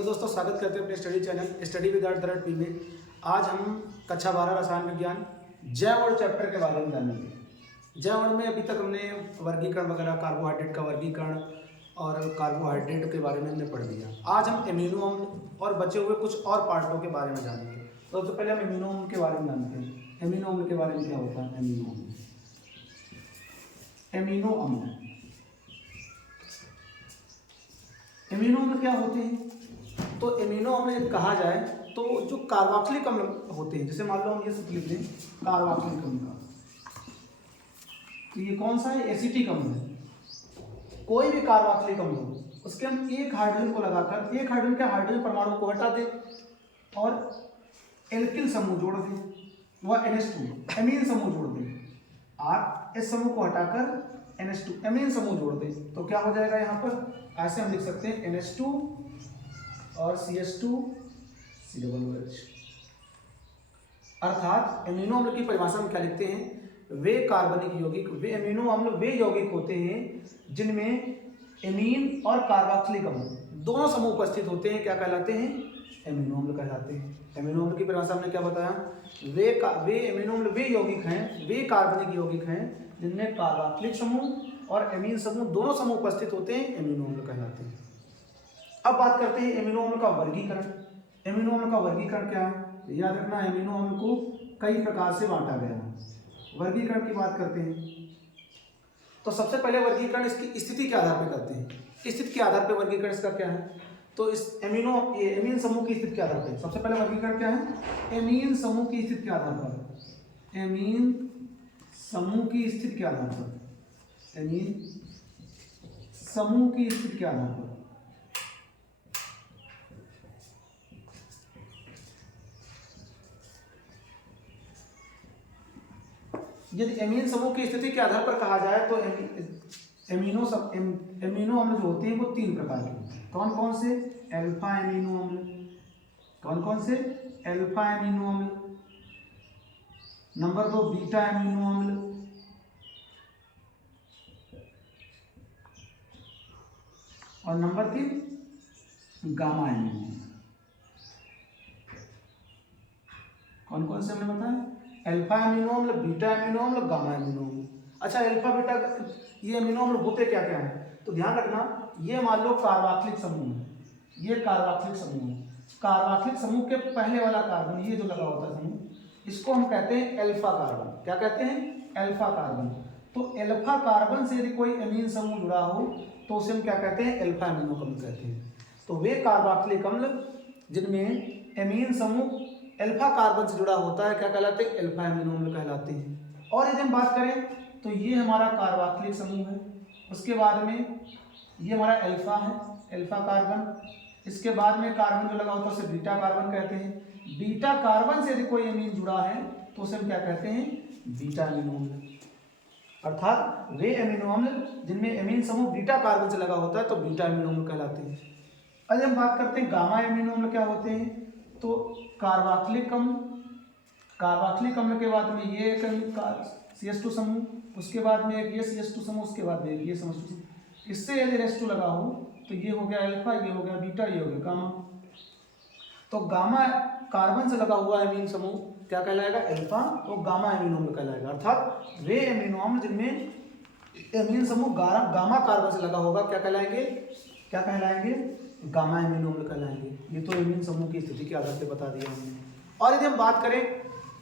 Hello दोस्तों, स्वागत करते हैं अपने study channel study with P में। आज हम कक्षा 12 रसायन विज्ञान जैव चैप्टर के बारे में जानेंगे। जैव में अभी तक हमने वर्गीकरण वगैरह, कार्बोहाइड्रेट का वर्गीकरण और कार्बोहाइड्रेट के बारे में हमने पढ़ लिया। आज हम एमिनो अम्ल और बचे हुए कुछ और पार्टों के बारे में जानेंगे। तो सबसे पहले हम एमिनो अम्ल के बारे में जानते हैं। एमिनो अम्ल के बारे में क्या होता है? एमिनो अम्ल एमिनो अम्ल क्या होते हैं? तो एमिनो अम्ल यदि कहा जाए तो जो कार्बोक्सिलिक अम्ल होते हैं, जैसे मान लो हम ये सब लिख दें कार्बोक्सिलिक अम्ल का, तो ये कौन सा है? एसिटिक अम्ल है। कोई भी कार्बोक्सिलिक अम्ल हो उसके हम एक हाइड्रोजन को लगाकर, एक हाइड्रोजन के हाइड्रोजन परमाणु को हटा दें और एल्किल समूह जोड़ दें, वह NH2 एमीन समूह जोड़ दें, और इस समूह को हटाकर NH2 एमीन समूह जोड़ दें, तो क्या हो जाएगा? यहाँ पर ऐसे हम लिख सकते हैं NH2 और CH2 COOH। अर्थात एमिनो अम्ल की परिभाषा में क्या लिखते हैं? वे कार्बनिक यौगिक, वे एमिनो अम्ल वे यौगिक होते हैं जिनमें एमीन और कार्बोक्सिलिक अम्ल दोनों समूह उपस्थित होते हैं। क्या कहलाते हैं? एमिनो अम्ल कहलाते हैं। एमिनो अम्ल की परिभाषा में क्या बताया? वे एमिनो अम्ल वे यौगिक हैं, वे कार्बनिक यौगिक हैं जिनमें कार्बोक्सिलिक समूह और एमीन समूह दोनों समूह उपस्थित होते हैं, एमिनो अम्ल कहलाते हैं। अब बात करते हैं एमिनो अम्ल का वर्गीकरण। एमिनो अम्ल का वर्गीकरण क्या है? याद रखना, एमिनो अम्ल को कई प्रकार से बांटा गया है। वर्गीकरण की बात करते हैं तो सबसे पहले वर्गीकरण इसकी स्थिति के आधार पर करते हैं। स्थिति के आधार पर वर्गीकरण इसका क्या है? तो इस एमीन समूह की स्थिति के आधार पर सबसे पहले वर्गीकरण क्या है? एमीन समूह की स्थिति के आधार पर, एमीन समूह की स्थिति के आधार पर, एमीन समूह की स्थिति के आधार पर यदि एमीन समूह की स्थिति के आधार पर कहा जाए तो एमिनो अम्ल जो होते हैं वो तीन प्रकार के होते हैं। कौन कौन से? अल्फा एमिनो अम्ल। कौन कौन से? अल्फा एमिनो अम्ल। नंबर 2 बीटा एमिनो अम्ल, और नंबर 3 गामा एमिनो अम्ल। कौन कौन से हमने बताया? अल्फा एमिनो अम्ल, बीटा एमिनो अम्ल, गामा एमिनो अम्ल। अच्छा, अल्फा बीटा ये एमिनो अम्ल होते क्या क्या है? तो ध्यान रखना, ये मान लो कार्बोक्सिलिक समूह है, ये कार्बोक्सिलिक समूह है। कार्बोक्सिलिक समूह के पहले वाला कार्बन, ये जो लगा होता है समूह, इसको हम कहते हैं अल्फा कार्बन। क्या कहते हैं? Alpha carbon. तो अल्फा कार्बन से यदि कोई एमीन समूह जुड़ा हो तो उसे हम क्या कहते हैं? अल्फा एमिनो अम्ल कहते हैं। तो वे कार्बोक्सिलिक अम्ल जिनमें एमीन समूह अल्फा कार्बन से जुड़ा होता है क्या कहलाते हैं? अल्फा एमिनो अम्ल कहलाते हैं। और यदि हम बात करें तो ये हमारा कार्बोक्सिलिक समूह है, उसके बाद में ये हमारा अल्फा है, अल्फा कार्बन। इसके बाद में कार्बन जो लगा होता है उसे बीटा कार्बन कहते हैं। बीटा कार्बन से यदि कोई एमीन जुड़ा है तो उसे हम क्या कहते हैं? बीटा एमिनो अम्ल। अर्थात वे एमिनो अम्ल जिनमें एमीन समूह बीटा कार्बन से लगा होता है तो बीटा एमिनो अम्ल कहलाते हैं। अब हम बात करते हैं गामा एमिनो अम्ल क्या होते हैं। तो कार्बोक्सिलिक अम्ल, कार्बोक्सिलिक अम्ल के बाद में ये CH2 समूह, उसके बाद में एक ये CH2 समूह, उसके बाद में ये समूह। इससे यदि NH2 लगा हो तो ये हो गया अल्फा, ये हो गया बीटा, ये हो गया गामा। तो गामा कार्बन से लगा हुआ एमीन समूह क्या कहलाएगा? अल्फा। तो गामा एमिनो अम्ल कहलाएगा। अर्थात वे एमिनो अम्ल जिनमें एमीन समूह गामा कार्बन से लगा होगा क्या कहलाएंगे? क्या कहलाएंगे? गामा एमिनो अम्ल कहलाएंगे। ये तो एमीन समूह की स्थिति के आधार पर बता दिया हमने। और यदि हम बात करें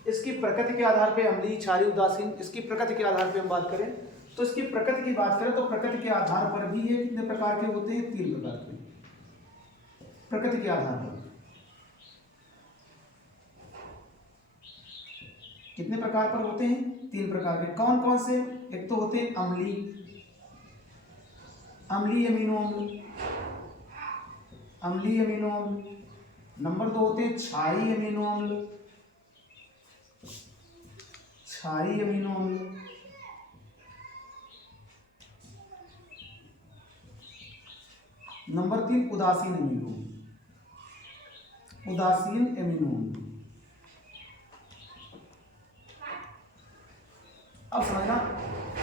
इसकी प्रकृति के आधार पे, अम्लीय, क्षारीय, उदासीन, इसकी प्रकृति के आधार पे हम बात करें तो इसकी प्रकृति की बात करें तो प्रकृति के आधार पर भी ये कितने प्रकार के होते हैं? 3 प्रकार के। प्रकृति के आधार पर कितने प्रकार पर होते हैं? 3 प्रकार के। कौन कौन से? एक तो होते हैं अम्लीय, अम्लीय एमिनो अम्ल, अम्लीय एमिनो अम्ल। नंबर 2 होते हैं क्षारीय एमिनो अम्ल, क्षारीय एमिनो अम्ल। नंबर 3 उदासीन एमिनो अम्ल, उदासीन एमिनो अम्ल। अब समझना,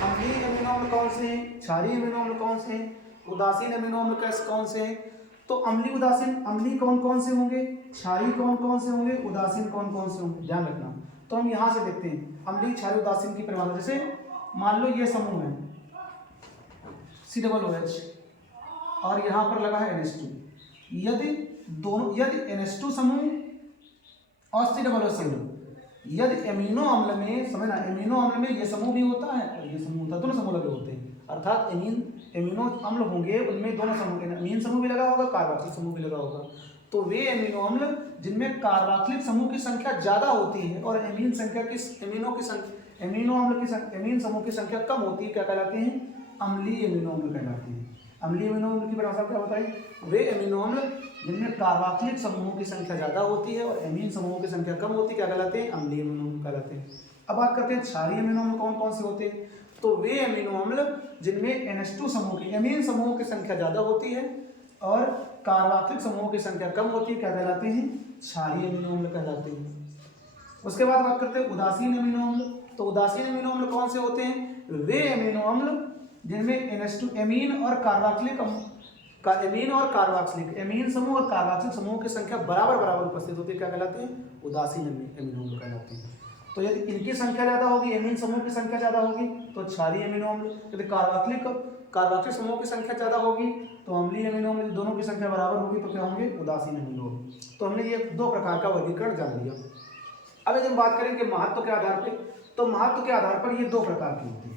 अम्लीय एमिनो अम्ल कौन से हैं, क्षारीय एमिनो अम्ल कौन से हैं, उदासीन एमिनो अम्ल कौन से हैं, तो अम्लीय उदासीन, अम्लीय कौन कौन से होंगे, क्षारीय कौन कौन से होंगे, उदासीन कौन कौन से होंगे, ध्यान रखना। तो हम यहाँ से देखते हैं अम्लीय, क्षारीय, उदासीन की परिभाषा। जैसे मान लो ये समूह है COOH और यहाँ पर लगा है NH2। यदि NH2 समूह और COOH समूह, यदि एमिनो अम्ल में, समझना, एमिनो अम्ल में ये समूह भी होता है और ये समूह होता है, दोनों समूह लगे होते हैं। अर्थात एमिनो अम्ल होंगे उनमें दोनों समूह, एमीन समूह भी लगा होगा, कार्बोक्सिलिक समूह भी लगा होगा। तो वे एमिनो अम्ल जिनमें कार्बोक्सिलिक समूह की संख्या ज्यादा होती है और एमीन समूह की संख्या कम होती है, क्या कहलाते हैं, अम्लीय एमिनो अम्ल कहलाते हैं। अम्लीय एमिनो अम्ल की परिभाषा क्या बताई, वे एमिनो अम्ल जिनमें कार्बोक्सिलिक समूहों की संख्या ज्यादा होती है और एमीन समूहों की संख्या कम होती है, क्या कहलाते हैं, अम्लीय एमिनो अम्ल कहलाते हैं। अब बात करते हैं क्षारीय एमिनो अम्ल कौन कौन से होते हैं। तो वे एमिनो अम्ल जिनमें NH2 समूह की, एमीन समूहों की संख्या ज्यादा होती है और कार्बोक्सिलिक समूहों की संख्या कम होती है, क्या कहलाते हैं, क्षारीय एमिनो अम्ल कहलाते हैं। उसके बाद बात करते हैं उदासीन एमिनो अम्ल। तो उदासीन एमिनो अम्ल कौन से होते हैं, वे एमिनो अम्ल जिनमें NH2 एमीन और कार्बोक्सिलिक एमीन समूह और कार्बोक्सिलिक समूह की संख्या बराबर बराबर उपस्थित होती है, क्या कहलाते हैं, उदासीन एमिनो अम्ल कहलाते हैं। तो यदि इनकी संख्या ज्यादा होगी, एमीन समूह की संख्या ज्यादा होगी तो क्षारीय एमिनो अम्ल, यदि कार्बोक्सिलिक समूह की संख्या ज्यादा होगी तो अम्लीय एमिनो अम्ल, दोनों की संख्या बराबर होगी तो क्या होंगे, उदासीन एमिनो अम्ल। तो हमने ये दो प्रकार का वर्गीकरण जान लिया। अब यदि हम बात करें कि महत्व के आधार पर, तो महत्व के आधार पर ये दो प्रकार की होती है।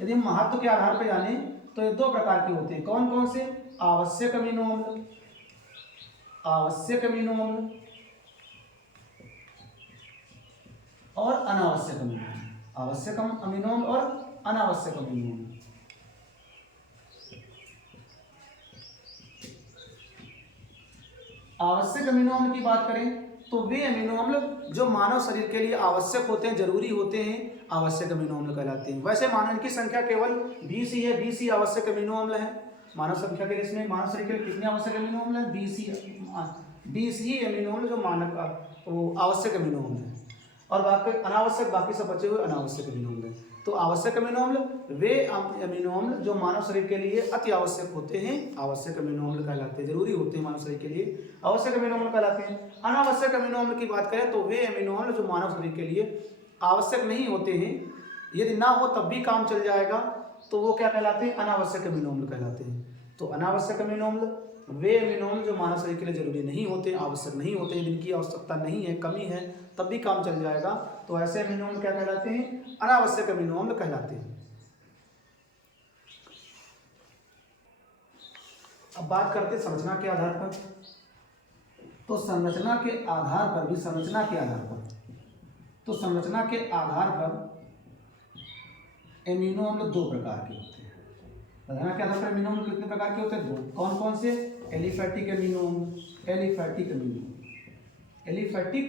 यदि हम महत्व के आधार पर जाने तो ये दो प्रकार के होते हैं। कौन कौन से, आवश्यक अमीनो अम्ल, आवश्यक अमीनो अम्ल और अनावश्यक अमीनो अम्ल, आवश्यक अमीनो अम्ल और अनावश्यक अमीनो अम्ल। आवश्यक अमीनो अम्ल की बात करें तो वे अमीनो अम्ल जो मानव शरीर के लिए आवश्यक होते हैं, जरूरी होते हैं, आवश्यक अमीनो अम्ल कहलाते हैं। वैसे मानव की संख्या केवल 20 ही है, 20 ही आवश्यक अमीनो अम्ल है। मानव संख्या के इसमें मानव शरीर के लिए कितने आवश्यक अमीनो अम्ल है, 20 ही अमीनो अम्ल जो मानव का वो आवश्यक अमीनो अम्ल है और बाकी अनावश्यक, बाकी सब बचे हुए अनावश्यक अमीनो अम्ल है। तो आवश्यक अमीनो अम्ल वे अमीनो अम्ल जो मानव शरीर के लिए अति आवश्यक होते हैं, आवश्यक अमीनो अम्ल कहलाते हैं, जरूरी होते हैं मानव शरीर के लिए, आवश्यक अमीनो अम्ल कहलाते हैं। अनावश्यक अमीनो अम्ल की बात करें तो वे अमीनो अम्ल जो मानव शरीर के लिए आवश्यक नहीं होते हैं, यदि ना हो तब भी काम चल जाएगा, तो वो क्या कहलाते हैं, अनावश्यक अमीनो अम्ल कहलाते हैं। तो अनावश्यक अमीनो अम्ल वे अमीनो अम्ल जो मानव शरीर के लिए जरूरी नहीं होते, आवश्यक नहीं होते, जिनकी आवश्यकता नहीं है, कमी है, तब भी काम चल जाएगा, तो ऐसे अमीनो अम्ल क्या कहलाते हैं, अनावश्यक अमीनो अम्ल कहलाते हैं। अब बात करते हैं संरचना के आधार पर। तो संरचना के आधार पर भी, संरचना के आधार पर, तो संरचना के आधार पर एमिनो अम्ल दो प्रकार के होते हैं। संरचना के आधार पर एमिनो अम्ल कितने प्रकार के होते हैं, दो। कौन कौन से, एलिफैटिक एमिनो अम्ल, एलिफैटिक एमिनो, एलिफैटिक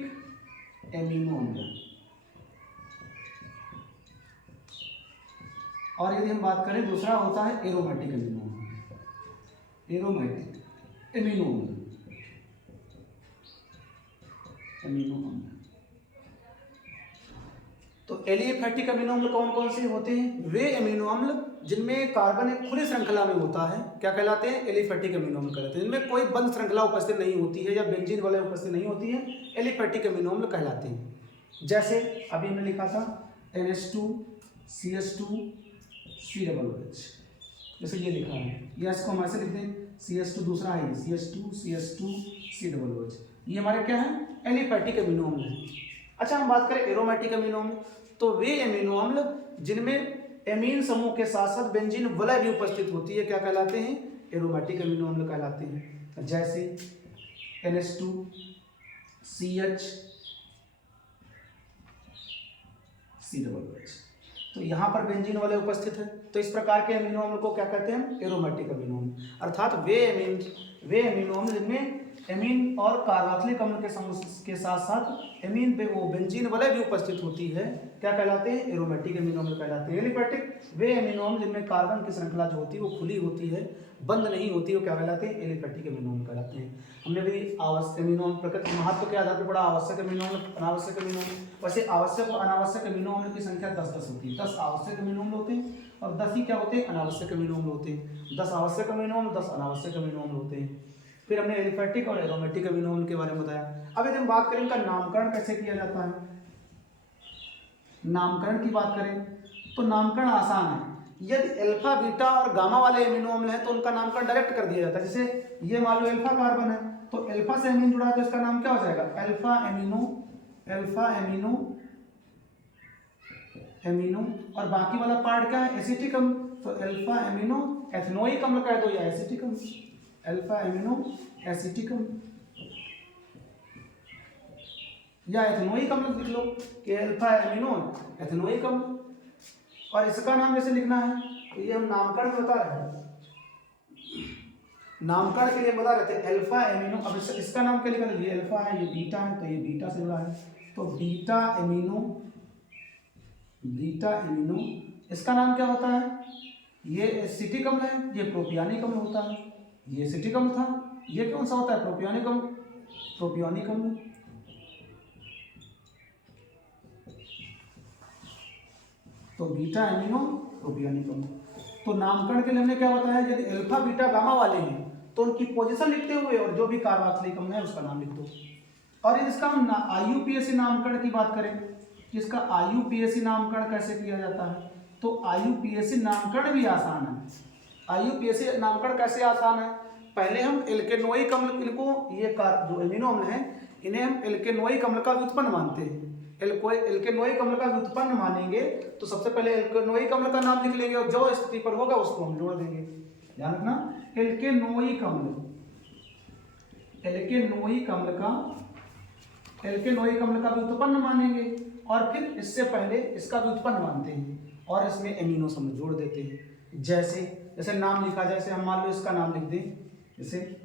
एमिनो अम्ल। और यदि हम बात करें दूसरा होता है एरोमेटिक एमिनो अम्ल, एरोमेटिक एमिनो अम्ल, एमिनो अम्ल। तो एलिफैटिक अमीनो अम्ल कौन कौन से होते हैं, वे अमीनो अम्ल जिनमें कार्बन एक खुली श्रृंखला में होता है, क्या कहलाते हैं, एलिफैटिक अमीनो अम्ल कहलाते हैं। जिनमें कोई बंद श्रृंखला उपस्थित नहीं होती है या बेंजीन वाले उपस्थित नहीं होती है, एलिफैटिक अमीनो अम्ल कहलाते हैं। जैसे अभी हमने लिखा था NH2 CH2 COOH, जैसे ये लिखा है, या इसको हम ऐसे लिख दें, CH2 दूसरा है CH2 COOH, ये हमारे क्या है, एलिफैटिक अमीनो अम्ल है। अच्छा, हम बात करें एरोमेटिक अमीनो अम्ल, तो वे अमीनो अम्ल जिनमें एमीन समूह के साथ साथ बेंजीन वलय भी उपस्थित होती है, क्या कहलाते हैं, एरोमेटिक अमीनो अम्ल कहलाते हैं। जैसे NH2 CH COOH, तो यहाँ पर बेंजीन वलय उपस्थित है, तो इस प्रकार के अमीनो अम्ल को क्या कहते हैं हम, एरोमेटिक अमीनो अम्ल। अर्थात वे अमीनो अम्ल जिनमें एमीन और कार्बोक्सिलिक अम्ल के साथ साथ एमीन पे वो बेंजीन वलय भी उपस्थित होती है, क्या कहलाते हैं, एरोमेटिक अमीनो अम्ल कहलाते हैं। एलिफैटिक वे अमीनो अम्ल जिनमें कार्बन की श्रृंखला जो होती है वो खुली होती है, बंद नहीं होती, वो क्या कहलाते हैं, एलिफैटिक अमीनो अम्ल कहलाते हैं। हमने भी आवश्यक अमीनो अम्ल प्रकृति महत्व के आधार पर पढ़ा, आवश्यक अमीनो अम्ल, अनावश्यक अमीनो अम्ल। वैसे आवश्यक और अनावश्यक अमीनो अम्ल की संख्या 10-10 होती है, 10 आवश्यक अमीनो अम्ल होते हैं और 10 ही क्या होते हैं, अनावश्यक अमीनो अम्ल होते हैं। 10 आवश्यक अमीनो अम्ल, 10 अनावश्यक अमीनो अम्ल होते हैं। फिर हमने एलिफेटिक और एरोमेटिक अमीनो अम्ल के बारे में बताया। अब यदि हम बात करें इनका नामकरण कैसे किया जाता है, नामकरण की बात करें तो नामकरण आसान है। यदि अल्फा बीटा और गामा वाले एमिनो अम्ल हैं तो उनका नामकरण डायरेक्ट कर दिया जाता है। जैसे ये मान लो अल्फा कार्बन है तो अल्फा से एमीन जुड़ा है तो इसका नाम क्या हो जाएगा, अल्फा एमिनो और बाकी वाला पार्ट क्या है, एसिटिक अम्ल, तो अल्फा एमिनो एथनोइक अम्ल कह दो या एसिटिक अम्ल, अल्फा एमिनो एसिटिक अम्ल या एथनोइक अम्ल लिख लो कि अल्फा एमिनो एथनोइक अम्ल। और इसका नाम जैसे लिखना है तो ये हम नामकरण बता रहे हैं, नामकरण के लिए बता रहे थे अल्फा एमिनो। अब इसका नाम क्या लिखा है, ये अल्फा है ये बीटा है तो ये बीटा से जुड़ा है तो बीटा एमिनो इसका नाम क्या होता है, ये एसिटिक अम्ल है, ये प्रोपियोनिक अम्ल होता है, ये एसिटिक अम्ल था, ये कौन सा होता है प्रोपियोनिक अम्ल। तो बीटा एमिनो प्रोपियोनिक अम्ल। तो नामकरण के लिए हमने क्या बताया, यदि अल्फा बीटा गामा वाले हैं तो उनकी पोजीशन लिखते हुए और जो भी कार्बोक्सिलिक अम्ल है उसका नाम लिख दो। और यदि इसका हम IUPAC नामकरण की बात करें, इसका IUPAC नामकरण कैसे किया जाता है, तो IUPAC नामकरण भी आसान है। IUPAC नामकरण कैसे आसान है, पहले हम एल्केनोइक अम्ल, इनको ये जो एमिनो अम्ल हैं इन्हें हम एल्केनोइक अम्ल का व्युत्पन्न मानते हैं। एल्केनोइक अम्ल का व्युत्पन्न मानेंगे तो सबसे पहले एल्केनोइक अम्ल का नाम लिख लेंगे और जो स्थिति पर होगा उसको हम जोड़ देंगे। ध्यान रखना, एल्केनोइक अम्ल का व्युत्पन्न मानेंगे और फिर इससे पहले इसका व्युत्पन्न मानते हैं और इसमें एमिनो समूह जोड़ देते हैं। जैसे नाम लिखा, जैसे हम मान लो इसका नाम लिख दें, जैसे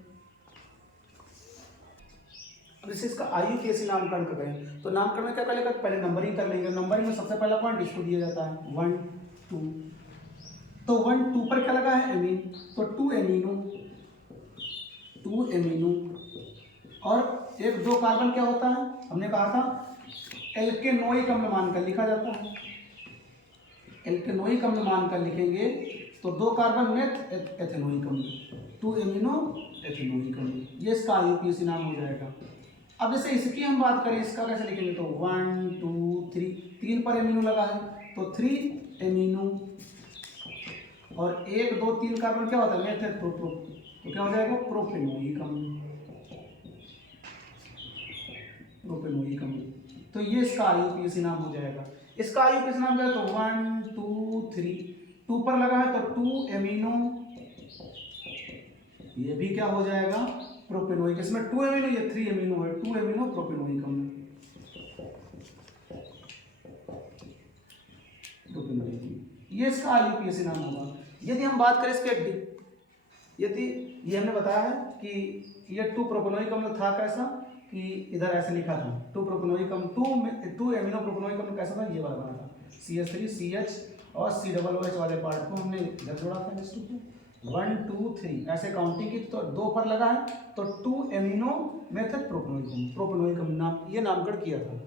इसका IUPAC नामकरण का करें तो नामकरण में क्या करेंगे, पहले नंबरिंग कर लेंगे। नंबरिंग में सबसे पहला पॉइंट इसको दिया जाता है 1 2, तो 1 2 पर क्या लगा है एमीन, तो 2 एमीनो और एक 2 कार्बन क्या होता है, हमने कहा था एल्केनोइक अम्ल मानकर लिखा जाता है। एल्केनोइक अम्ल मानकर लिखेंगे तो 2 कार्बन मेथ एथेनोइक अम्ल, 2 एमिनो एथेनोइक अम्ल, ये इसका IUPAC नाम हो जाएगा। अब जैसे इसकी हम बात करें, इसका कैसे लिखेंगे, तो 1 2 3, 3 पर एमिनो लगा है तो 3 एमिनो और 1 2 3 कार्बन क्या होता है मेथ तो क्या हो जाएगा प्रोपेनोइक अम्ल। तो ये इसका IUPAC नाम हो जाएगा। इसका IUPAC नाम क्या है, तो 1 2 3, 2 पर लगा है तो 2 एमिनो, ये भी क्या हो जाएगा प्रोपेनोइक, इसमें 2 एमिनो ये 3 एमिनो है, 2 एमिनो प्रोपेनोइक अम्ल। ये इसका IUPAC नाम होगा। यदि हम बात करें इसके, यदि ये हमने बताया है कि ये 2 प्रोपेनोइक अम्ल था कैसा, कि इधर ऐसे लिखा था 2 प्रोपेनोइक अम्ल, 2 एमिनो प्रोपेनोइक अम्ल कैसा था, ये वाला बना था CH3 CH और COOH वाले पार्ट को हमने इधर जोड़ा था इस 2 को 1 2 3 ऐसे काउंटिंग की, तो 2 पर लगा है तो 2 एमिनो मेथड प्रोपेनोइक अम्ल नाम, ये नामकरण किया था।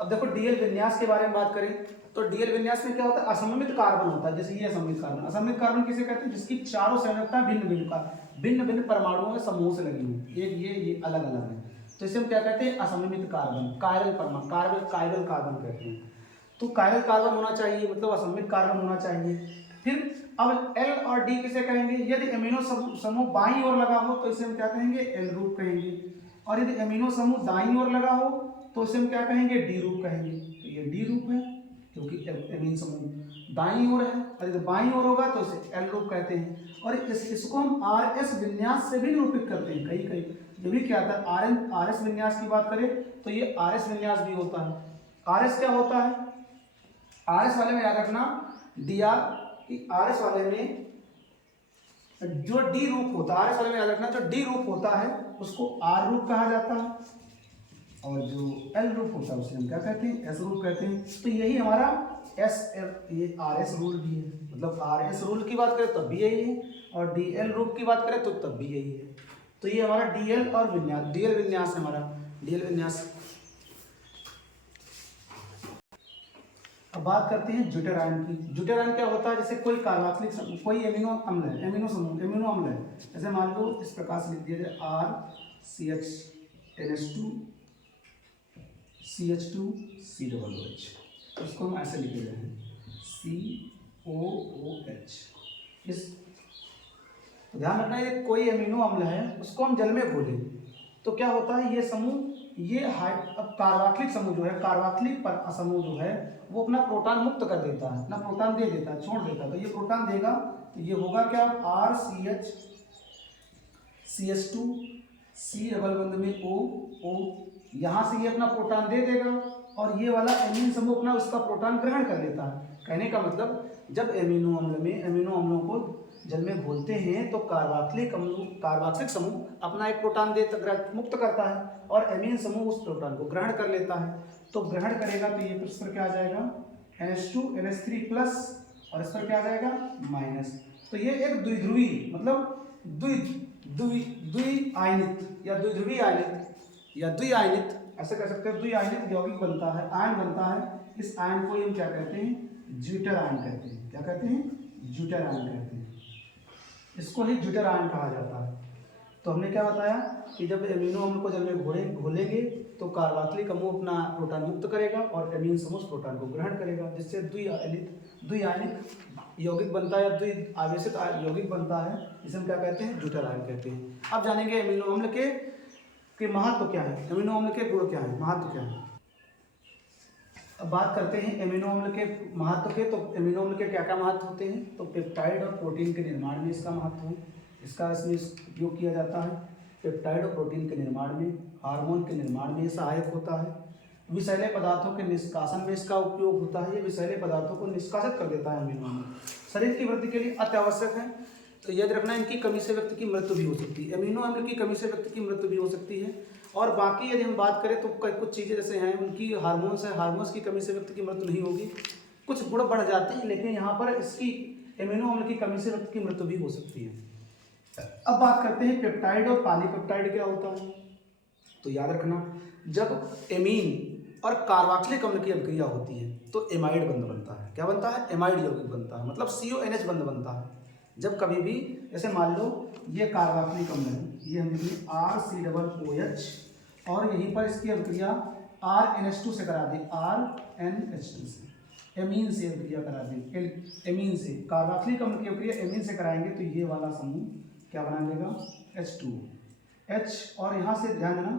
अब देखो DL विन्यास के बारे में बात करें तो DL विन्यास में क्या होता है, असममित कार्बन होता है। जैसे ये असममित कार्बन किसे कहते हैं, जिसकी चारों संयोजकता भिन्न भिन्न परमाणुओं के समूह से लगी हुई, एक ये अलग अलग है, तो इसे हम क्या कहते हैं असममित कार्बन, कायरल कार्बन कहते हैं। तो कायरल कार्बन होना चाहिए, मतलब असममित कार्बन होना चाहिए। फिर अब L और D किसे कहेंगे, यदि एमिनो समूह बाईं ओर लगा हो तो इसे हम क्या कहेंगे L ग्रुप कहेंगे, और यदि एमिनो समूह दाईं ओर लगा हो तो इसे हम क्या कहेंगे D ग्रुप कहेंगे। तो ये D ग्रुप है क्योंकि एमीन समूह दाईं ओर है, और यदि बाईं ओर होगा तो इसे L ग्रुप कहते हैं। और इसको हम RS विन्यास से भी निरूपित करते हैं, कई ये भी क्या आता है RS विन्यास की बात करें तो ये RS विन्यास भी होता है। RS क्या होता है, RS वाले में याद रखना DR कि RS वाले में जो D रूप होता है, RS वाले में याद रखना जो D रूप होता है उसको R रूप कहा जाता है, और जो L रूप होता है उसे हम क्या कहते हैं S रूप कहते हैं। तो यही हमारा ये RS रूल भी है, मतलब RS रूल की बात करें तब भी यही है, और DL रूप की बात करें तो तब भी यही है। तो ये हमारा DL और विन्यास, DL विन्यास है हमारा, DL विन्यास। अब बात करते हैं ज्यूटेरायन की। ज्यूटेरायन क्या होता है, जैसे कोई कार्बोक्सिलिक समूह, कोई एमिनो अम्ल है, एमिनो समूह, एमिनो अम्ल है, जैसे मान लो इस प्रकार से लिख दिया जाए RCH NH2 CH2COOH, तो इसको हम ऐसे लिखे जाए COOH। इस तो ध्यान रखना, ये कोई एमिनो अम्ल है, उसको हम जल में घोलें तो क्या होता है, ये समूह, ये कार्बोक्सिलिक समूह जो है, कार्बोक्सिलिक समूह जो है वो अपना प्रोटॉन मुक्त कर देता है, अपना प्रोटॉन दे देता है, छोड़ देता है। तो ये प्रोटॉन देगा तो ये होगा क्या, RCH CH2 C डबल बंध में O, यहाँ से ये अपना प्रोटॉन दे देगा और ये वाला एमीन समूह अपना उसका प्रोटॉन ग्रहण कर लेता है। कहने का मतलब, जब एमिनो अम्लों को जल में घोलते हैं तो कार्बोक्सिलिक समूह अपना एक प्रोटॉन मुक्त करता है और एमीन समूह उस प्रोटॉन को ग्रहण कर लेता है। तो ग्रहण करेगा तो ये इस पर क्या आ जाएगा, NH2 NH3 प्लस, और इस पर क्या आ जाएगा माइनस। तो ये एक द्विध्रुवी, मतलब द्विआयनित या द्विआयनित ऐसे कह सकते हैं, द्विआयनित यौगिक बनता है, आयन बनता है। इस आयन को हम क्या कहते हैं, ज्यूटेरायन कहते हैं। क्या कहते हैं, ज्यूटेरायन कहते हैं। इसको ही ज्यूटेरायन कहा जाता है। तो हमने क्या बताया कि जब एमिनो अम्ल को जल में घोलेंगे तो कार्बोक्सिलिक समूह अपना प्रोटॉन मुक्त करेगा और एमीन समूह प्रोटॉन को ग्रहण करेगा, जिससे द्विआयनिक यौगिक बनता है या द्विआवेशित यौगिक बनता है, जिसे हम क्या कहते हैं, ज्यूटेरायन कहते हैं। अब जानेंगे एमिनो अम्ल के महत्व क्या है, एमिनो अम्ल के गुण क्या है, महत्व क्या है। अब बात करते हैं एमिनो अम्ल के महत्व के। तो एमिनो अम्ल के क्या क्या महत्व होते हैं, तो पेप्टाइड और प्रोटीन के निर्माण में इसका महत्व है, इसका इसमें उपयोग किया जाता है। पेप्टाइड और प्रोटीन के निर्माण में, हार्मोन के निर्माण में सहायक होता है। विषैले पदार्थों के निष्कासन में इसका उपयोग होता है, ये विषैले पदार्थों को निष्कासित कर देता है एमिनो अम्ल। शरीर की वृद्धि के लिए अत्यावश्यक है, तो याद रखना इनकी कमी से व्यक्ति की मृत्यु भी हो सकती है, एमिनो अम्ल की कमी से व्यक्ति की मृत्यु भी हो सकती है। और बाकी यदि हम बात करें तो कुछ चीज़ें जैसे हैं उनकी हार्मोन्स है, हार्मोन्स की कमी से व्यक्ति की मृत्यु नहीं होगी, कुछ गुण बढ़ जाते हैं, लेकिन यहाँ पर इसकी एमिनो अम्ल की कमी से व्यक्ति की मृत्यु भी हो सकती है। अब बात करते हैं पेप्टाइड और पॉलीपेप्टाइड क्या होता है। तो याद रखना, जब एमीन और कार्बोक्सिलिक अम्ल की अभिक्रिया होती है तो एमाइड बंध बनता है। क्या बनता है, एमाइड यौगिक बनता है, मतलब CONH बंध बनता है। जब कभी भी, जैसे मान लो ये कार्बोक्सिलिक अम्ल है, ये हम लिखेंगे RCOOH, और यहीं पर इसकी अभिक्रिया RNH2 से करा दें, RNH2 से, एमीन से अभिक्रिया करा दें, एमीन से, कार्बोक्सिलिक अम्ल की अभिक्रिया एमीन से कराएंगे तो ये वाला समूह क्या बना देगा, H2O, और यहाँ से ध्यान देना,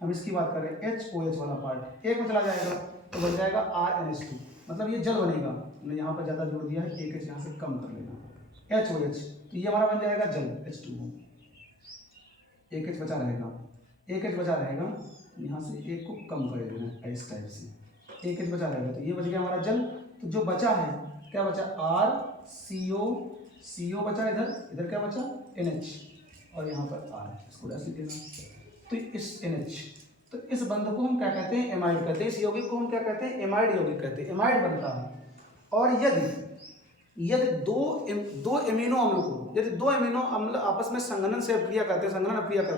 हम इसकी बात करें HOH वाला पार्ट एक में चला जाएगा तो बन जाएगा RNH2, मतलब ये जल बनेगा। हमने यहाँ पर ज़्यादा जोड़ दिया है, एक H यहाँ से कम कर लेना, HOH, तो ये हमारा बन जाएगा जल, H2O, एक H बचा रहेगा, यहाँ से एक को कम कर देना इस टाइप से, एक H बचा रहेगा, तो ये बच गया हमारा जल। तो जो बचा है, क्या बचा, RCO बचा, इधर क्या बचा, NH, और यहाँ पर R, इसको ऐसे देना। तो इस NH, तो इस बंध को हम क्या कहते हैं, एमाइड कहते हैं। इस यौगिक को हम क्या कहते हैं, एमाइड यौगिक कहते हैं, एमाइड बनता है। और यदि दो एमिनो अम्ल आपस में संघनन से अभिक्रिया करते हैं,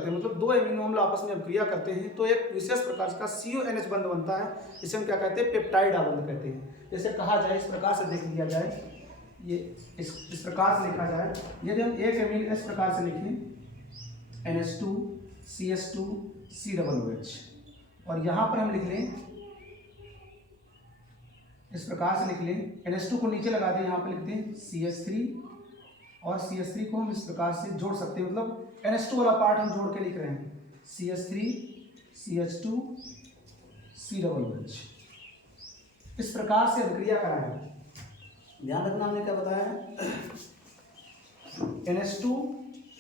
मतलब दो एमिनो अम्ल आपस में अभिक्रिया करते हैं तो एक विशेष प्रकार का CONH बंध बनता है, जिसे हम क्या कहते हैं, पेप्टाइड बंध कहते हैं। जैसे कहा जाए, इस प्रकार से देख लिया जाए, ये इस प्रकार से लिखा जाए, यदि हम एक एमीन इस प्रकार से लिखें NH2 CH2 COOH, और यहाँ पर हम लिख लें, इस प्रकार से लिख लें, NH2 को नीचे लगा दें, यहाँ पर लिख दें CH3, और CH3 को हम इस प्रकार से जोड़ सकते हैं, मतलब NH2 वाला पार्ट हम जोड़ के लिख रहे हैं, CH3 CH2 COOH। इस प्रकार से अभिक्रिया कराएं। ध्यान रखना, हमने क्या बताया है, NH2,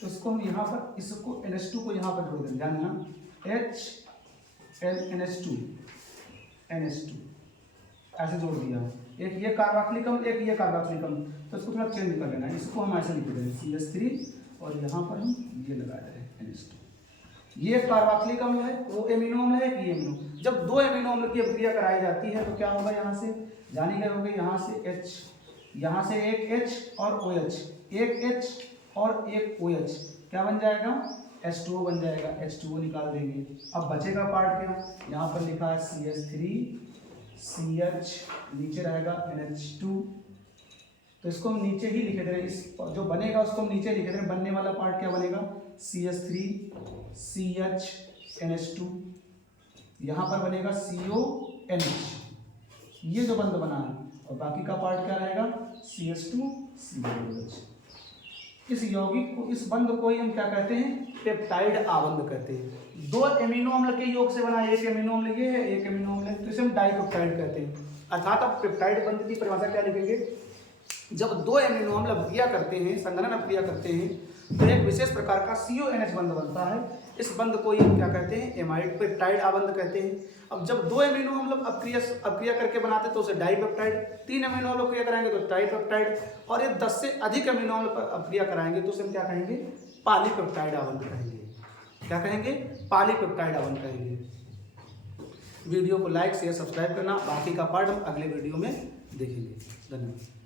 इसको हम यहाँ पर, इसको NH2 को यहाँ पर जोड़ दें, ध्यान देना, NH2 ऐसे जोड़ दिया, एक ये कार्बोक्सिलिक अम्ल, एक ये कार्बोक्सिलिक अम्ल, तो इसको थोड़ा चेंज कर लेना है, इसको हम ऐसे लिख रहे हैं CH3, और यहाँ पर हम ये लगा रहे हैं NH2। ये कार्बोक्सिलिक अम्ल है, वो एमिनो अम्ल है कि ये एमिनो। जब दो एमिनो अम्ल की अभिक्रिया कराई जाती है तो क्या होगा, यहाँ से जाने गए होंगे, यहाँ से H, यहाँ से एक H और OH, एक H और एक OH, क्या बन जाएगा, H2O बन जाएगा, H2O निकाल देंगे। अब बचेगा पार्ट क्या, यहाँ पर लिखा है CH3 CH, नीचे रहेगा NH2। तो इसको हम नीचे ही लिखे दे रहे हैं, इस जो बनेगा उसको हम नीचे लिखे दे रहे हैं। बनने वाला पार्ट क्या बनेगा, CH3 CH NH2, यहाँ पर बनेगा CONH, ये जो बंध बना है, और बाकी का पार्ट क्या रहेगा, CH2 COOH। इस यौगिक को, इस बंध को ही हम क्या कहते हैं, पेप्टाइड आबंध कहते हैं। दो एमिनो अम्ल के योग से बना, एक एमिनो अम्ल ये है, एक एमिनो अम्ल है, तो इसे हम डाइपेप्टाइड कहते हैं। अर्थात अब पेप्टाइड बंध की परिभाषा क्या लिखेंगे, जब दो एमिनो अम्ल अभिक्रिया करते हैं, संघनन अभिक्रिया करते हैं, तो एक विशेष प्रकार का CONH बंध बनता है। इस बंध को ही हम क्या कहते हैं, एमाइड पेप्टाइड आबंध कहते हैं। अब जब दो एमिनो अम्ल अभिक्रिया करके बनाते हैं तो उसे डाइपेप्टाइड, तीन एमिनो अम्ल अभिक्रिया कराएंगे तो ट्राइपेप्टाइड, और ये 10 से अधिक एमिनो अम्ल अभिक्रिया कराएंगे तो उसे हम क्या कहेंगे, पॉलीपेप्टाइड आबंध कहेंगे। क्या कहेंगे, पॉलीपेप्टाइड आबंध कहेंगे। वीडियो को लाइक शेयर सब्सक्राइब करना, बाकी का पार्ट हम अगले वीडियो में देखेंगे। धन्यवाद।